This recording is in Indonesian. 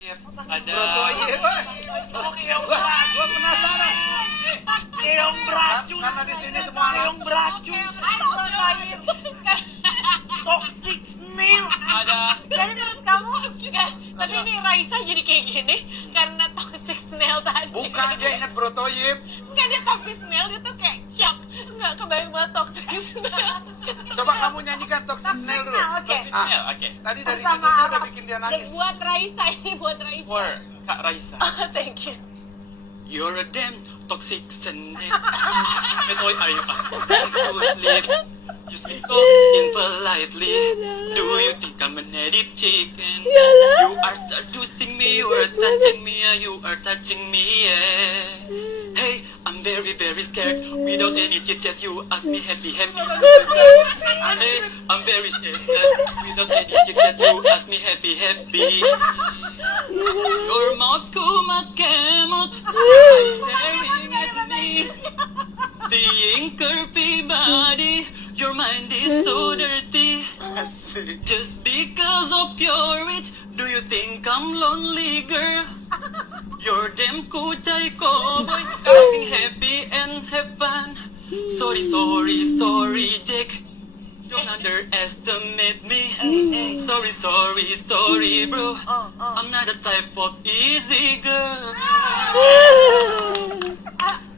Ada. Gua penasaran. Keong beracun. Karena di sini semua anak. Keong beracun. Toxic snail. Ada. Jadi menurut kamu? Tapi ini Raisa jadi kayak gini karena toxic snail tadi. Bukan, dia ingat Brotoyib. Enggak, dia toxic snail, dia tuh kayak shock. Enggak kebayang banget toxic snail. Coba kamu nyanyikan Toxic Snail dulu. Oke. Snail, oke. Tadi dari Sama judulnya udah apa? bikin dia Ya, nangis. buat Raisa, ini buat Raisa. For Kak Raisa. Thank you. You're a damn toxic snail. Metoy, are you asking to sleep? You speak so impolitely. Do you think I'm a native chicken? You are seducing me, you are touching me, you are touching me, yeah. Hey, I'm very, very scared. Without any chit chat, you ask me happy, happy. Hey, I'm very shameless. Without any chit chat, you ask me happy, happy. Your mouth's kumakemot, staring at me. Seeing curvy body, your mind is so dirty. Asik. Just because of your rich, do you think I'm lonely, girl? You're damn kuchay cowboy, asking happy and have fun. Sorry, sorry, sorry, Jake. Don't underestimate me. Sorry, sorry, sorry, bro. I'm not the type of easy girl.